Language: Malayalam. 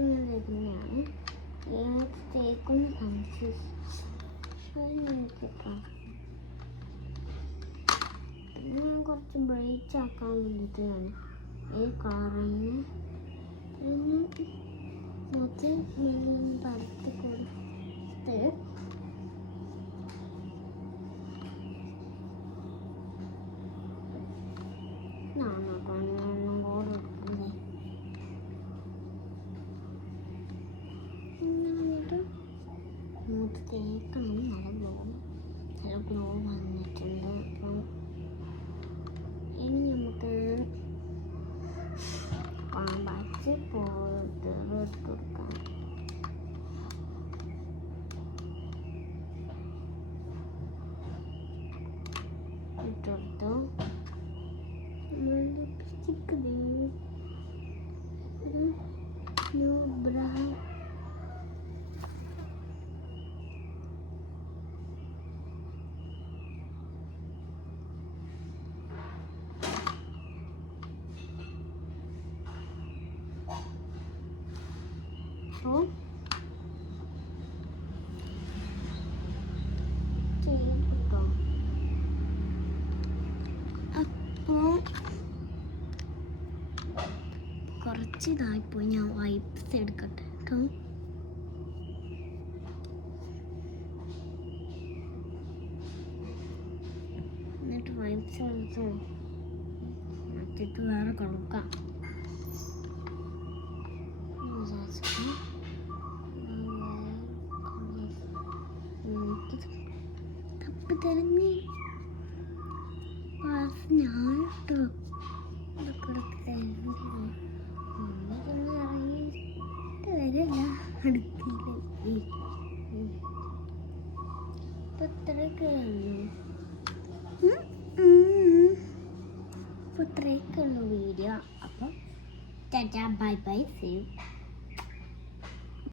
ഇങ്ങനെ വരുന്നതാണ്. തേക്കുന്ന കൺഫ്യൂഷൻ. പിന്നെ ഞാൻ കുറച്ച് ബ്ലീച്ച് ആക്കാൻ വേണ്ടിയിട്ടാണ് ഈ കളറിന് മൊത്തം പരത്തി കൊടുത്ത് ഒന്നും കൂടെ എടുക്കുന്നത്. എന്നിട്ട് മൂത്ത് തേക്കണം. നല്ല ഗ്ലോ വന്നിട്ടുണ്ട്. അപ്പം ഇനി നമുക്ക് പാമ്പച്ച് പോയിട്ട് ഇട്ട് കൊടുക്കാം. ഇട്ടുകൊടുത്തു. ലിപ്സ്റ്റിക്ക് ന്യൂ ബ്രൗൺ ചെയ്തിട്ടോ. അപ്പോൾ കുറച്ച് ഇതായിപ്പോയി. ഞാൻ വൈപ്സ് എടുക്കട്ടെ കേട്ടോ. എന്നിട്ട് വൈപ്സ് എടുത്ത് മറ്റിട്ട് വേറെ കൊടുക്കാം. തപ്പ് തരുന്നേ ഞാൻ കേട്ടോ. ഇറങ്ങിയിട്ട് വരില്ല അടുത്തില്ല. ഇപ്പം ഇത്രയൊക്കെ ഉള്ളൂ വീഡിയോ. അപ്പം tata bye bye see U.